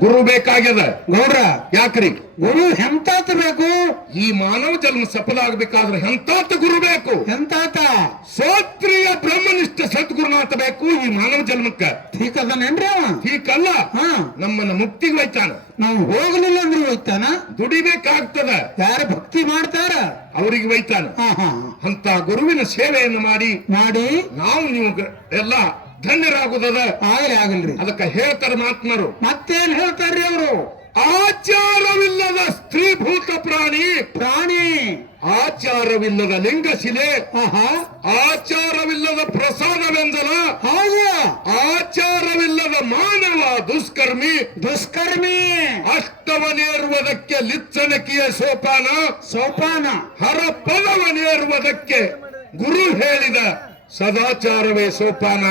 ಗುರು ಬೇಕಾಗ್ಯದ ಗೌಡ್ರ. ಯಾಕ್ರಿ? ಗುರು ಎಂತಾತ ಬೇಕು? ಈ ಮಾನವ ಜನ್ಮ ಸಫಲ ಆಗ್ಬೇಕಾದ್ರೆ ಎಂತಾತ ಗುರು ಬೇಕು? ಎಂತಾತ? ಶ್ರೋತ್ರಿಯ ಬ್ರಹ್ಮನಿಷ್ಠ ಸದ್ಗುರುನಾಥ ಬೇಕು ಈ ಮಾನವ ಜನ್ಮಕ್ಕ. ಠೀಕ್ ಅದನೇನ್ರಿ ಅವ? ಹೀಗಲ್ಲ, ಹಾ, ನಮ್ಮನ್ನ ಮುಕ್ತಿಗೆ ಒಯ್ತಾನ. ನಾವು ಹೋಗ್ಲಿಲ್ಲ ಅಂದ್ರೆ ಹೋಯ್ತಾನ. ದುಡಿಬೇಕಾಗ್ತದ. ಯಾರ ಭಕ್ತಿ ಮಾಡ್ತಾರ ಅವರಿಗೆ ಒಯ್ತಾನ. ಹಾ ಹಾ ಅಂತ ಗುರುವಿನ ಸೇವೆಯನ್ನು ಮಾಡಿ ಮಾಡಿ ನಾವು ನೀವು ಎಲ್ಲ ಧನ್ಯರಾಗುದದ. ಆಗಲಿ ಆಗಲ್ರಿ. ಅದಕ್ಕೆ ಹೇಳ್ತಾರ ಮಾತ್ಮರು. ಮತ್ತೇನ್ ಹೇಳ್ತಾರ್ರಿ ಅವರು? ಆಚಾರವಿಲ್ಲದ ಸ್ತ್ರೀಭೂತ ಪ್ರಾಣಿ, ಪ್ರಾಣಿ ಆಚಾರವಿಲ್ಲದ ಲಿಂಗಶಿಲೆ, ಆಹಾ, ಆಚಾರವಿಲ್ಲದ ಪ್ರಸಾದವೆಂದಲ, ಹೌದು, ಆಚಾರವಿಲ್ಲದ ಮಾನವ ದುಷ್ಕರ್ಮಿ. ದುಷ್ಕರ್ಮಿ ಅಷ್ಟವನೇರುವುದಕ್ಕೆ ಲಿಚ್ಚನಕಿಯ ಸೋಪಾನ, ಸೋಪಾನ ಹರಪದವನೇರುವುದಕ್ಕೆ ಗುರು ಹೇಳಿದ ಸದಾಚಾರವೇ ಸೋಪಾನ,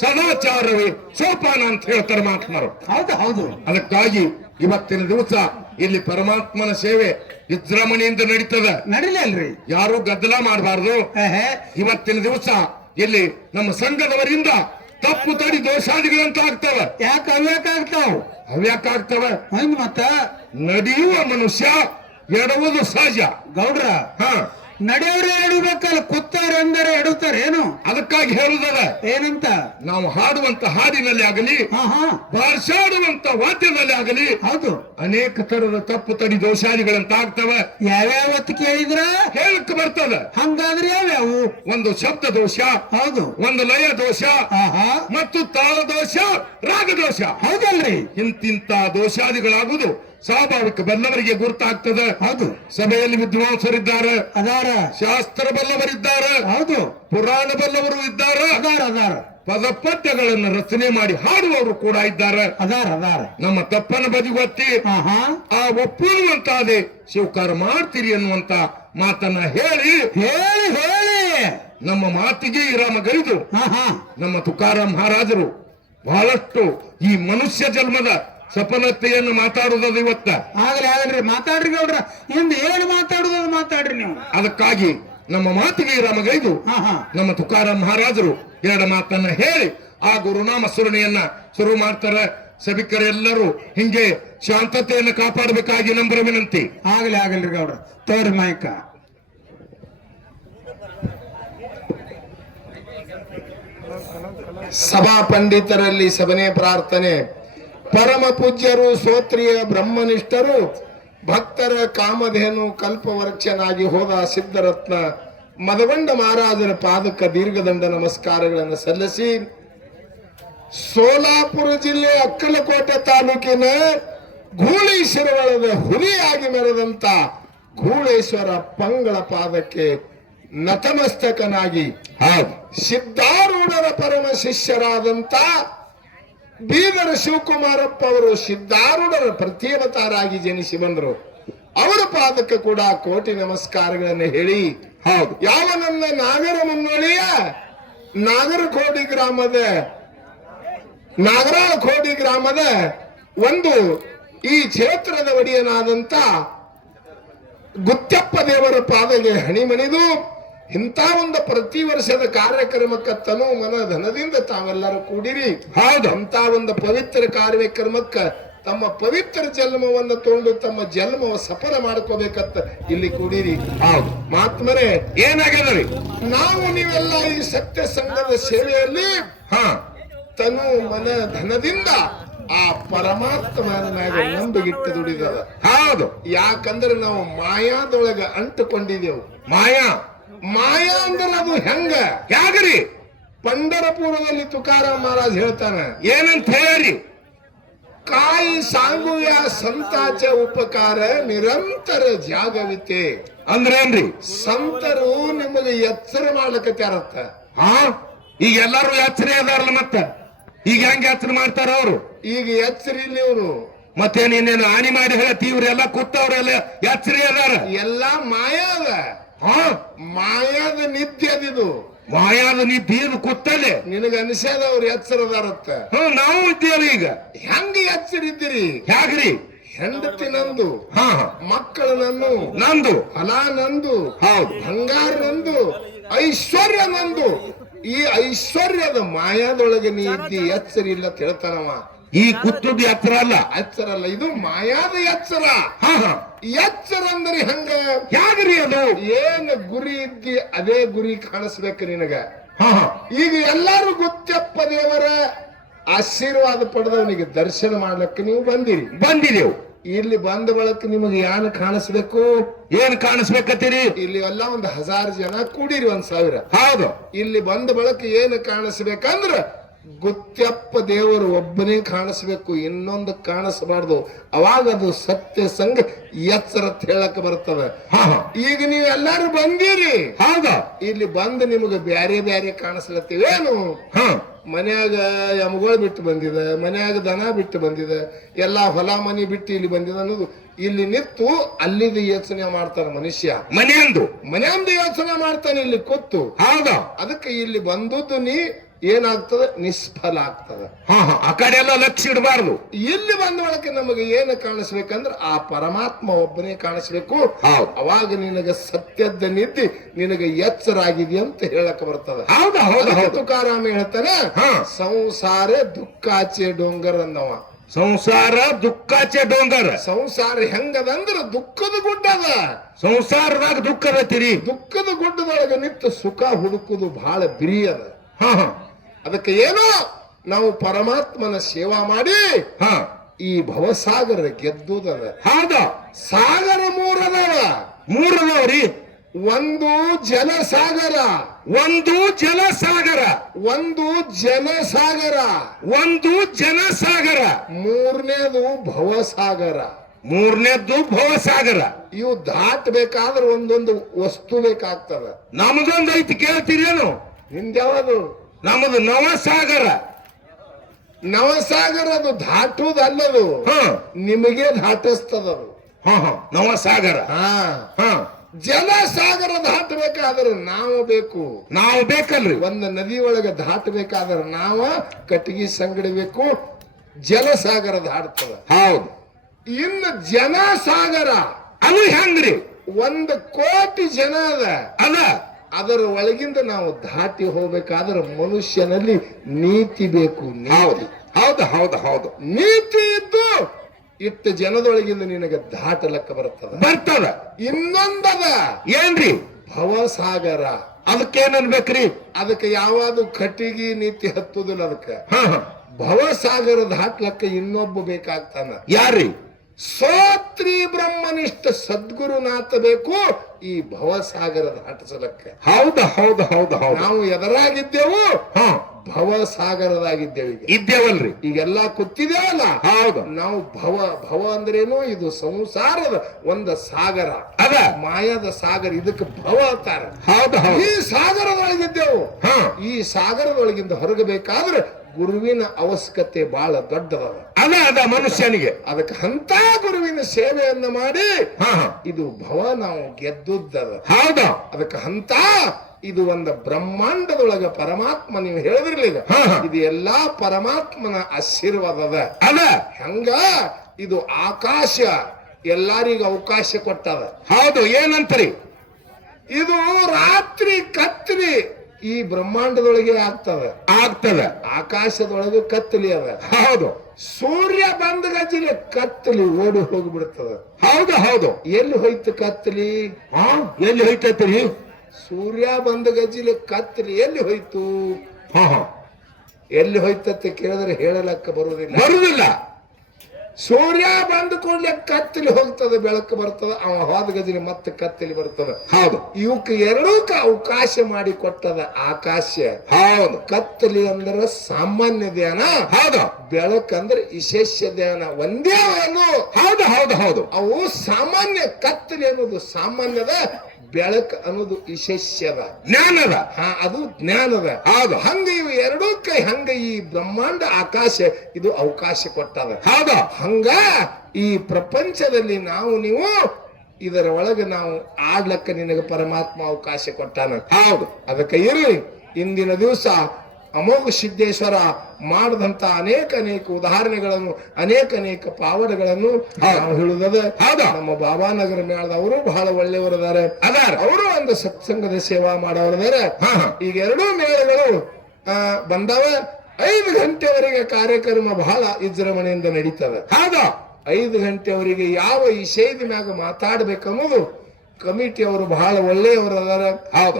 ಸದಾಚಾರವೇ ಸೋಪಾನ ಅಂತ ಹೇಳ್ತಾರೆ ಮಹಾತ್ಮರು. ಹೌದು ಹೌದು. ಅದಕ್ಕಾಗಿ ಇವತ್ತಿನ ದಿವಸ ಇಲ್ಲಿ ಪರಮಾತ್ಮನ ಸೇವೆ ವಿಜೃಂಭಣೆಯಿಂದ ನಡೀತದ. ನಡಿಲಲ್ರಿ, ಯಾರು ಗದ್ದಲ ಮಾಡಬಾರ್ದು. ಇವತ್ತಿನ ದಿವಸ ಇಲ್ಲಿ ನಮ್ಮ ಸಂಘದವರಿಂದ ತಪ್ಪು ತಡಿ ದೋಷಾದಿಗಳಂತ ಆಗ್ತವ. ಯಾಕೆ ಅವ್ಯಾಕ ಆಗ್ತಾವ? ಅವ್ಯಾಕಾಗ್ತವ? ಹಂಗ ಮತ್ತ ನಡೆಯುವ ಮನುಷ್ಯ ಎಡವುದು ಸಹಜ ಗೌಡ್ರ. ಹಾ, ನಡೆಯವ್ರೆ ಎಡಬೇಕಲ್ಲ, ಕೂತವ್ರೆ ಅಂದರೆ ಎಡುತ್ತಾರೆ ಏನು? ಅದಕ್ಕಾಗಿ ಹೇಳುದದ ಏನಂತ? ನಾವು ಹಾಡುವಂತ ಹಾಡಿನಲ್ಲಿ ಆಗಲಿ, ಹಾ ಹಾ, ಬಾರ್ಸಾಡುವಂತ ವಾದ್ಯದಲ್ಲಿ ಆಗಲಿ ಹೌದು, ಅನೇಕ ತರದ ತಪ್ಪು ತಡಿ ದೋಷಾದಿಗಳಂತ ಆಗ್ತವ. ಯಾವ್ಯಾವತ್ತು ಕೇಳಿದ್ರ ಹೇಳಕ್ ಬರ್ತದ. ಹಂಗಾದ್ರೆ ಯಾವ್ಯಾವು? ಒಂದು ಶಬ್ದ ದೋಷ, ಹೌದು, ಒಂದು ಲಯ ದೋಷ, ಆಹಾ, ಮತ್ತು ತಾಳ ದೋಷ, ರಾಗ ದೋಷ. ಹೌದಲ್ರಿ. ಇಂತಿಂತ ದೋಷಾದಿಗಳಾಗುವುದು ಸ್ವಾಭಾವಿಕ ಬಲ್ಲವರಿಗೆ ಗುರುತಾಗ್ತದ. ಹೌದು, ಸಭೆಯಲ್ಲಿ ವಿದ್ವಾಂಸರಿದ್ದಾರೆ, ಅದಾರ, ಶಾಸ್ತ್ರ ಬಲ್ಲವರಿದ್ದಾರೆ, ಹೌದು, ಪುರಾಣ ಬಲ್ಲವರು ಇದ್ದಾರೆ, ಅದಾರ ಅದಾರ, ಪದಪದ್ಯಗಳನ್ನು ರಚನೆ ಮಾಡಿ ಹಾಡುವವರು ಕೂಡ ಇದ್ದಾರೆ. ಅದಾರ ಅದಾರ. ನಮ್ಮ ತಪ್ಪನ ಬದಿಗೊತ್ತಿ ಆಹಾ, ಆ ಒಪ್ಪುವಂತಾದೆ ಸ್ವೀಕಾರ ಮಾಡ್ತೀರಿ ಅನ್ನುವಂತ ಮಾತನ್ನ ಹೇಳಿ ಹೇಳಿ ಹೇಳಿ ನಮ್ಮ ಮಾತಿಗೆ ವಿರಾಮಗೈದು ಆಹಾ, ನಮ್ಮ ತುಕಾರಾಮ್ ಮಹಾರಾಜರು ಬಹಳಷ್ಟು ಈ ಮನುಷ್ಯ ಜನ್ಮದ ಸಫಲತೆಯನ್ನು ಮಾತಾಡುವುದು ಇವತ್ತ. ಆಗಲಿ ಆಗಲ್ರಿ, ಮಾತಾಡ್ರಿ ಗೌಡ್ರ. ಇಂದ ಏನು ಮಾತಾಡುದು ಮಾತಾಡ್ರಿ ನೀವು. ಅದಕ್ಕಾಗಿ ನಮ್ಮ ಮಾತಿಗೆ ವಿರಾಮಗೈದು ಆಹಾ, ನಮ್ಮ ತುಕಾರಾಮ್ ಮಹಾರಾಜರು ಎರಡು ಮಾತನ್ನ ಹೇಳಿ ಆ ಗುರುನಾಮ ಸ್ಮರಣೆಯನ್ನ ಶುರು ಮಾಡ್ತಾರೆ. ಸಭಿಕರೆಲ್ಲರೂ ಹಿಂಗೆ ಶಾಂತತೆಯನ್ನು ಕಾಪಾಡಬೇಕಾಗಿ ನಂಬರ ವಿನಂತಿ. ಆಗಲಿ ಆಗಲ್ರಿ ಗೌಡ್ರ. ತೋರಿ ಮಾಯಕ. ಸಭಾ ಪಂಡಿತರಲ್ಲಿ ಸಭನೆ ಪ್ರಾರ್ಥನೆ. ಪರಮ ಪೂಜ್ಯರು ಶ್ರೋತ್ರಿಯ ಬ್ರಹ್ಮನಿಷ್ಠರು ಭಕ್ತರ ಕಾಮಧೇನು ಕಲ್ಪವೃಕ್ಷನಾಗಿ ಹೋದ ಸಿದ್ಧರತ್ನ ಮದಗೊಂಡ ಮಹಾರಾಜರ ಪಾದಕ ದೀರ್ಘದಂಡ ನಮಸ್ಕಾರಗಳನ್ನು ಸಲ್ಲಿಸಿ, ಸೋಲಾಪುರ ಜಿಲ್ಲೆ ಅಕ್ಕಲಕೋಟೆ ತಾಲೂಕಿನ ಗೂಳೇಶ್ವರವಳದ ಹುಲಿಯಾಗಿ ಮೆರೆದಂತ ಗೂಳೇಶ್ವರ ಪಂಗಳ ಪಾದಕ್ಕೆ ನತಮಸ್ತಕನಾಗಿ ಸಿದ್ಧಾರೂಢರ ಪರಮ ಶಿಷ್ಯರಾದಂತ ಬೀದರ ಶಿವಕುಮಾರಪ್ಪ ಅವರು ಸಿದ್ಧಾರೂಢರ ಪ್ರತಿಯವತಾರಾಗಿ ಜನಿಸಿ ಬಂದರು. ಅವರ ಪಾದಕ್ಕೆ ಕೂಡ ಕೋಟಿ ನಮಸ್ಕಾರಗಳನ್ನು ಹೇಳಿ, ಹೌದು, ಯಾವ ನನ್ನ ನಾಗರ ಮುನ್ನೋಳಿಯ ನಾಗರಕೋಡಿ ಗ್ರಾಮದ ಒಂದು ಈ ಕ್ಷೇತ್ರದ ಒಡೆಯನಾದಂತ ಗುತ್ಯಪ್ಪ ದೇವರ ಪಾದಗೆ ಹಣಿಮಣಿದು ಇಂಥ ಒಂದು ಪ್ರತಿ ವರ್ಷದ ಕಾರ್ಯಕ್ರಮಕ್ಕೆ ತನು ಮನ ಧನದಿಂದ ತಾವೆಲ್ಲರೂ ಕೂಡಿರಿ. ಹೌದು, ಅಂತ ಒಂದು ಪವಿತ್ರ ಕಾರ್ಯಕ್ರಮಕ್ಕೆ ತಮ್ಮ ಪವಿತ್ರ ಜನ್ಮವನ್ನು ತಗೊಂಡು ತಮ್ಮ ಜನ್ಮವ ಸಫಲ ಮಾಡ್ಕೋಬೇಕಂತ ಇಲ್ಲಿ ಕೂಡಿರಿ. ಹೌದು, ಮಾತ್ಮರೇ ಏನಾಗ್ಯದ್ರಿ? ನಾವು ನೀವೆಲ್ಲ ಈ ಸತ್ಯ ಸಂಘದ ಸೇವೆಯಲ್ಲಿ ತನು ಮನ ಧನದಿಂದ ಆ ಪರಮಾತ್ಮನ ನಂಬಿಗಿಟ್ಟು ದುಡಿದದ. ಹೌದು, ಯಾಕಂದ್ರೆ ನಾವು ಮಾಯಾದೊಳಗ ಅಂಟುಕೊಂಡಿದ್ದೆವು. ಮಾಯಾ ಅಂದ್ರೆ ಅದು ಹೆಂಗ ಯಾಗ್ರಿ? ಪಂಡರಪುರದಲ್ಲಿ ತುಕಾರಾಮ್ ಮಹಾರಾಜ್ ಹೇಳ್ತಾನೆ, ಏನಂತ ಹೇಳಿ? ಕಾಯಿ ಸಾಂಗುಯ ಸಂತಾಚ ಉಪಕಾರ ನಿರಂತರ ಜಾಗವಿತೆ. ಅಂದ್ರೇನ್ರಿ? ಸಂತರು ನಿಮಗೆ ಎಚ್ಚರ ಮಾಡ್ಲಕತ್ತಾರತ್ತ. ಈಗ ಎಲ್ಲಾರು ಎಚ್ಚರಿ ಅದಾರಲ್ಲ, ಮತ್ತ ಈಗ ಹೆಂಗ ಎಚ್ಚರ ಮಾಡ್ತಾರ ಅವರು? ಈಗ ಎಚ್ಚರ ಇಲ್ಲಿ ಅವರು ಮತ್ತೇನ್ ಇನ್ನೇನು ಹಾನಿ ಮಾಡಿ ಹೇಳ್ತಿ? ಇವ್ರೆಲ್ಲ ಕೂತವ್ರೆಲ್ಲ ಎಚ್ಚರಿ ಅದಾರ. ಎಲ್ಲಾ ಮಾಯಾದ ಮಾಯಾದ ನಿತ್ಯ ಅದಿದು. ಮಾಯಾದ ನೀ ಬೀದು ಕೂತಲ್ಲೇ ನಿನಗ ಅನಿಸ್ಯದ ಅವ್ರು ಎಚ್ಚರದಾರತ್ತ. ನಾವು ಇದ್ದೀವಲ್ಲ. ಈಗ ಹೆಂಗ ಎಚ್ಚರಿದ್ದೀರಿ? ಯಾಕ್ರಿ? ಹೆಂಡತಿ ನಂದು, ಮಕ್ಕಳು ನಂದು, ಹೊಲ ನಂದು, ಹೌದು, ಬಂಗಾರ ನಂದು, ಐಶ್ವರ್ಯ ನಂದು. ಈ ಐಶ್ವರ್ಯದ ಮಾಯಾದೊಳಗೆ ನೀ ಇದ್ದಿ ಎಚ್ಚರಿಲ್ಲ ತಿಳ್ತಾನವ. ಈ ಕುತ್ತದ ಎತ್ತರ ಅಲ್ಲ. ಎಚ್ಚರ ಅಲ್ಲ, ಇದು ಮಾಯಾದ ಎಚ್ಚರ. ಹಾ ಹಾ ಎಚ್ಚರ ಅಂದ್ರೆ ಹಂಗ ಯಾಗ್ರಿ ಅದು? ಏನ್ ಗುರಿ ಇದ್ದಿ ಅದೇ ಗುರಿ ಕಾಣಿಸ್ಬೇಕು ನಿನಗ. ಹಾ ಹಾ ಈಗ ಎಲ್ಲಾರು ಗುತ್ಯಪ್ಪ ದೇವರ ಆಶೀರ್ವಾದ ಪಡೆದವನಿಗೆ ದರ್ಶನ ಮಾಡ್ಲಿಕ್ಕೆ ನೀವು ಬಂದಿದೆವು. ಇಲ್ಲಿ ಬಂದ ಬಳಕ ನಿಮಗೆ ಯಾನ್ ಕಾಣಿಸ್ಬೇಕು? ಏನ್ ಕಾಣಿಸ್ಬೇಕತ್ತೀರಿ? ಇಲ್ಲಿ ಎಲ್ಲ 1000 ಜನ ಕೂಡಿರಿ, 1000. ಹೌದು. ಇಲ್ಲಿ ಬಂದ ಬಳಕ ಏನು ಕಾಣಿಸ್ಬೇಕಂದ್ರ ಗುತ್ಯಪ್ಪ ದೇವರು ಒಬ್ಬನೇ ಕಾಣಿಸ್ಬೇಕು, ಇನ್ನೊಂದು ಕಾಣಿಸಬಾರ್ದು. ಅವಾಗ ಅದು ಸತ್ಯ ಸಂಘ ಎಚ್ಚರ ಹೇಳಕ್ ಬರ್ತದೆ. ಹಾ ಹಾ ಈಗ ನೀವು ಎಲ್ಲಾರು ಬಂದಿರಿ. ಹೌದಾ? ಇಲ್ಲಿ ಬಂದು ನಿಮಗೆ ಬ್ಯಾರೆ ಬ್ಯಾರೆ ಕಾಣಿಸ್ಲತ್ತೀವೇನು? ಹಾ ಮನ್ಯಾಗ ಎಮ್ಗಳು ಬಿಟ್ಟು ಬಂದಿದೆ, ಮನ್ಯಾಗ ದನ ಬಿಟ್ಟು ಬಂದಿದೆ, ಎಲ್ಲಾ ಹೊಲ ಮನಿ ಬಿಟ್ಟು ಇಲ್ಲಿ ಬಂದಿದೆ ಅನ್ನೋದು ಇಲ್ಲಿ ನಿಂತು ಅಲ್ಲಿದ ಯೋಚನೆ ಮಾಡ್ತಾನೆ ಮನುಷ್ಯ. ಮನೆಯಂದು ಯೋಚನೆ ಮಾಡ್ತಾನೆ ಇಲ್ಲಿ ಕೂತು. ಹೌದಾ? ಅದಕ್ಕೆ ಇಲ್ಲಿ ಬಂದದ್ದು ನೀ ಏನಾಗ್ತದೆ? ನಿಷ್ಫಲ ಆಗ್ತದೆ. ಹಾ ಹಾ ಆ ಕಡೆ ಎಲ್ಲ ಲಕ್ಷ್ಯ ಇಡಬಾರ್ದು. ಇಲ್ಲಿ ಬಂದ ಒಳಗೆ ನಮಗೆ ಏನು ಕಾಣಿಸ್ಬೇಕಂದ್ರೆ ಆ ಪರಮಾತ್ಮ ಒಬ್ಬನೇ ಕಾಣಿಸ್ಬೇಕು. ಅವಾಗ ನಿನಗೆ ಸತ್ಯದ ನಿದ್ದೆ ನಿನಗೆ ಎಚ್ಚರಾಗಿದೆ ಅಂತ ಹೇಳಕ್ ಬರ್ತದೆ. ಹೌದಾ? ಹೌದಾ? ತುಕಾರಾಮ ಹೇಳ್ತಾನೆ, ಸಂಸಾರ ದುಃಖಾಚೆ ಡೋಂಗರ್ ಅಂದವ. ಸಂಸಾರ ದುಃಖಾಚೆ ಡೋಂಗರ. ಸಂಸಾರ ಹೆಂಗದಂದ್ರ ದುಃಖದ ಗುಡ್ಡ ಅದ. ಸಂಸಾರದಾಗ ದುಃಖದತ್ತೀರಿ. ದುಃಖದ ಗುಡ್ಡದೊಳಗೆ ನಿಂತು ಸುಖ ಹುಡುಕುದು ಬಹಳ ಬಿರಿ ಅದ. ಹಾ ಹಾ ಅದಕ್ಕೆ ಏನೋ ನಾವು ಪರಮಾತ್ಮನ ಸೇವಾ ಮಾಡಿ ಈ ಭವಸಾಗರ ಗೆದ್ದುದದ. ಹೌದಾ? ಸಾಗರ ಮೂರದವ್ರಿ. ಒಂದು ಜಲಸಾಗರ, ಒಂದು ಜಲಸಾಗರ, ಒಂದು ಜನಸಾಗರ, ಒಂದು ಜನಸಾಗರ. ಮೂರನೇದು ಭವಸಾಗರ. ಮೂರನೇದ್ದು ಭವಸಾಗರ. ಇವು ದಾಟಬೇಕಾದ್ರೆ ಒಂದೊಂದು ವಸ್ತು ಬೇಕಾಗ್ತದ. ನಮ್ದೊಂದು ಐತಿ, ಕೇಳ್ತೀರೇನು? ನಿಂದ್ಯಾವುದು? ನಮ್ಮದು ನವಸಾಗರ. ನವಸಾಗರ ಅದು ದಾಟುವುದಲ್ಲದು, ನಿಮಗೆ ದಾಟಿಸ್ತದದು. ನವಸಾಗರ. ಜಲಸಾಗರ ದಾಟಬೇಕಾದ್ರೆ ನಾವು ಬೇಕಲ್ರಿ. ಒಂದು ನದಿ ಒಳಗೆ ದಾಟಬೇಕಾದ್ರೆ ನಾವ ಕಟ್ಟಿಗೆ ಸಂಗಡಬೇಕು. ಜಲಸಾಗರ ದಾಟ್ತದ. ಹೌದು. ಇನ್ನು ಜನಸಾಗರ ಅದು ಹೆಂಗ್ರಿ? 1 ಕೋಟಿ ಜನ ಅದ. ಅದರ ಒಳಗಿಂದ ನಾವು ದಾಟಿ ಹೋಗ್ಬೇಕಾದ್ರೆ ಮನುಷ್ಯನಲ್ಲಿ ನೀತಿ ಬೇಕು. ಹೌದು. ನೀತಿ ಇದ್ದು ಇಟ್ಟು ಜನದೊಳಗಿಂದ ನಿನಗೆ ದಾಟಲಕ್ಕ ಬರ್ತದ. ಇನ್ನೊಂದದ ಏನ್ರಿ? ಭವಸಾಗರ. ಅದಕ್ಕೇನನ್ಬೇಕ್ರಿ? ಅದಕ್ಕೆ ಯಾವಾದು ಕಟ್ಟಿಗೆ ನೀತಿ ಹತ್ತುದಿಲ್ಲ. ಅದಕ್ಕೆ ಭವಸಾಗರ ದಾಟ್ಲಕ್ಕ ಇನ್ನೊಬ್ಬ ಬೇಕಾಗ್ತಾನ. ಯಾರ್ರಿ? ಸೋತ್ರಿ ಬ್ರಹ್ಮನಿಷ್ಠ ಸದ್ಗುರುನಾಥ ಬೇಕು ಈ ಭವಸಾಗರ ದಾಟಿಸಲಕ್ಕೆ. ಹೌದು. ನಾವು ಎದರಾಗಿದ್ದೆವು? ಭವಸಾಗರದಾಗಿದ್ದೇವೆ. ಇದ್ದೇವಲ್ರಿ? ಈಗೆಲ್ಲ ಕೂತಿದ್ದೇವಲ್ಲ. ಹೌದು. ನಾವು ಭವ ಅಂದ್ರೇನು? ಇದು ಸಂಸಾರದ ಒಂದು ಸಾಗರ ಅದ, ಮಾಯದ ಸಾಗರ. ಇದಕ್ಕೆ ಭವ ಅಂತಾರೆ. ಹೌದು. ಈ ಸಾಗರದೊಳಗಿದ್ದೆವು. ಈ ಸಾಗರದೊಳಗಿಂದ ಹೊರಗಬೇಕಾದ್ರೆ ಗುರುವಿನ ಅವಶ್ಯಕತೆ ಬಹಳ ದೊಡ್ಡದ. ಅದ ಮನುಷ್ಯನಿಗೆ. ಅದಕ್ಕೆ ಅಂತ ಗುರುವಿನ ಸೇವೆಯನ್ನ ಮಾಡಿ ಇದು ಭವ ನಾವು ಗೆದ್ದುದ್ದದ. ಹೌದಾ? ಅದಕ್ಕೆ ಅಂತ ಇದು ಒಂದು ಬ್ರಹ್ಮಾಂಡದೊಳಗ ಪರಮಾತ್ಮ ನೀವು ಹೇಳಿದ್ರಲಿಲ್ಲ, ಇದು ಎಲ್ಲಾ ಪರಮಾತ್ಮನ ಆಶೀರ್ವಾದದ. ಹೆಂಗ ಇದು ಆಕಾಶ ಎಲ್ಲರಿಗೂ ಅವಕಾಶ ಕೊಟ್ಟದ. ಹೌದು. ಏನಂತರಿ? ಇದು ರಾತ್ರಿ ಕತ್ರಿ ಈ ಬ್ರಹ್ಮಾಂಡದೊಳಗೆ ಆಗ್ತದ. ಆಕಾಶದೊಳಗೆ ಕತ್ತಲಿ ಅದ. ಹೌದು. ಸೂರ್ಯ ಬಂದ ಗಜ್ಜಿಲೆ ಕತ್ತಲಿ ಓಡಿ ಹೋಗ್ಬಿಡ್ತದ. ಹೌದು. ಎಲ್ಲಿ ಹೋಯ್ತು ಕತ್ತಲಿ? ಎಲ್ಲಿ ಹೋಯ್ತೈತ್ರಿ? ಸೂರ್ಯ ಬಂದ ಗಜ್ಜಿಲೆ ಕತ್ತಲಿ ಎಲ್ಲಿ ಹೋಯ್ತು? ಎಲ್ಲಿ ಹೋಯ್ತತ್ತೆ ಕೇಳಿದ್ರೆ ಹೇಳಲಕ್ಕ ಬರುವುದಿಲ್ಲ. ಸೂರ್ಯ ಬಂದ ಕೂಡಲೇ ಕತ್ತಲಿ ಹೋಗ್ತದೆ, ಬೆಳಕು ಬರ್ತದ. ಅವ ಹೋದ ಗಜಲಿ ಮತ್ತೆ ಕತ್ತಲಿ ಬರ್ತದ. ಹೌದು. ಇವಕ್ಕೆ ಎರಡೂ ಅವಕಾಶ ಮಾಡಿ ಕೊಟ್ಟದ ಆಕಾಶ. ಹೌದು. ಕತ್ತಲಿ ಅಂದ್ರೆ ಸಾಮಾನ್ಯ ಧ್ಯಾನ. ಹೌದು. ಬೆಳಕಂದ್ರೆ ವಿಶೇಷ ಧ್ಯಾನ. ಒಂದೇ ಹೌದು. ಅವು ಸಾಮಾನ್ಯ. ಕತ್ತಲಿ ಅನ್ನೋದು ಸಾಮಾನ್ಯದ, ಬೆಳಕ್ ಅನ್ನೋದು ವಿಶೇಷದ ಜ್ಞಾನದ. ಅದು ಜ್ಞಾನದ. ಹೌದು. ಹಂಗ ಇವು ಎರಡೂ ಕೈ ಹಂಗ ಈ ಬ್ರಹ್ಮಾಂಡ ಆಕಾಶ ಇದು ಅವಕಾಶ ಕೊಟ್ಟದ. ಹೌದು. ಹಂಗ ಈ ಪ್ರಪಂಚದಲ್ಲಿ ನೀವು ಇದರ ಒಳಗೆ ನಾವು ಆಡ್ಲಕ್ಕ ನಿನಗೆ ಪರಮಾತ್ಮ ಅವಕಾಶ ಕೊಟ್ಟಾನ. ಹೌದು. ಅದಕ್ಕೆ ಇರಲಿ ಇಂದಿನ ದಿವಸ ಅಮೋಘ ಸಿದ್ದೇಶ್ವರ ಮಾಡದಂತ ಅನೇಕ ಉದಾಹರಣೆಗಳನ್ನು, ಅನೇಕ ಪಾವಡಗಳನ್ನು ನಾವು ಹೇಳುವುದ. ನಮ್ಮ ಬಾಬಾನಗರ ಮೇಳದವರು ಬಹಳ ಒಳ್ಳೆಯವರಿದ್ದಾರೆ. ಅವರು ಒಂದು ಸತ್ಸಂಗದ ಸೇವಾ ಮಾಡೋರಿದ್ದಾರೆ. ಈಗ ಎರಡೂ ಮೇಳಗಳು ಬಂದವ. 5 ಗಂಟೆವರೆಗೆ ಕಾರ್ಯಕ್ರಮ ಬಹಳ ವಿಜೃಂಭಣೆಯಿಂದ ನಡೀತದೆ. ಹೌದು 5 ಗಂಟೆವರೆಗೆ ಯಾವ ವಿಷಯದ ಮ್ಯಾಗ ಮಾತಾಡ್ಬೇಕನ್ನೋದು ಕಮಿಟಿ ಅವರು ಬಹಳ ಒಳ್ಳೆಯವರು ಅದಾರ.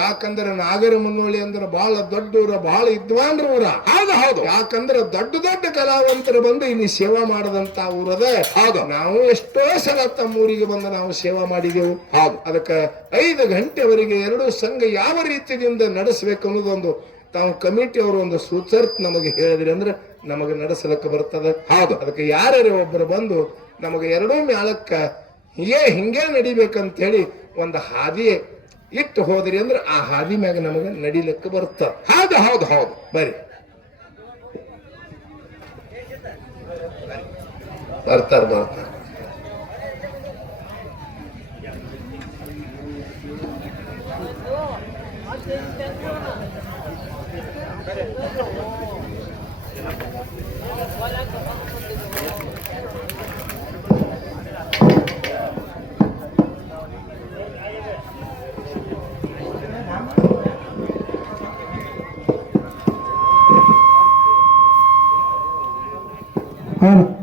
ಯಾಕಂದ್ರೆ ನಾಗರ ಮುನ್ನೋಳಿ ಅಂದ್ರೆ ಬಹಳ ದೊಡ್ಡವ್ರ, ಬಹಳ ವಿದ್ವಾನ್ರ ಊರ. ಹೌದು ಹೌದು ಯಾಕಂದ್ರೆ ದೊಡ್ಡ ದೊಡ್ಡ ಕಲಾವಂತರು ಬಂದು ಇಲ್ಲಿ ಸೇವಾ ಮಾಡದಂತ ಊರದ. ಹೌದು ನಾವು ಎಷ್ಟೋ ಸಲ ತಮ್ಮ ಊರಿಗೆ ಬಂದು ನಾವು ಸೇವಾ ಮಾಡಿದೆವು. ಹೌದು ಅದಕ್ಕೆ 5 ಗಂಟೆವರೆಗೆ ಎರಡು ಸಂಘ ಯಾವ ರೀತಿಯಿಂದ ನಡೆಸಬೇಕು ಅನ್ನೋದೊಂದು ತಾವು ಕಮಿಟಿ ಅವರು ಒಂದು ಸೂಚರ್ತ್ ನಮಗೆ ಹೇಳಿದ್ರಿ ಅಂದ್ರೆ ನಮಗೆ ನಡೆಸಲಿಕ್ಕೆ ಬರ್ತದೆ. ಹೌದು ಅದಕ್ಕೆ ಯಾರ್ಯಾರು ಒಬ್ಬರು ಬಂದು ನಮಗೆ ಎರಡೂ ಮ್ಯಾಳಕ್ಕ ಹಿಂಗೆ ನಡಿಬೇಕಂತ ಹೇಳಿ ಒಂದು ಹಾದಿ ಇಟ್ಟು ಹೋದ್ರಿ ಅಂದ್ರೆ ಆ ಹಾದಿ ಮ್ಯಾಗ ನಮಗೆ ನಡಿಲಿಕ್ಕೆ ಬರ್ತದೆ. ಹೌದು ಹೌದು ಹೌದು ಬರ್ರಿ ಬರ್ತಾರ ಬರ್ತಾರ. ಹೌದು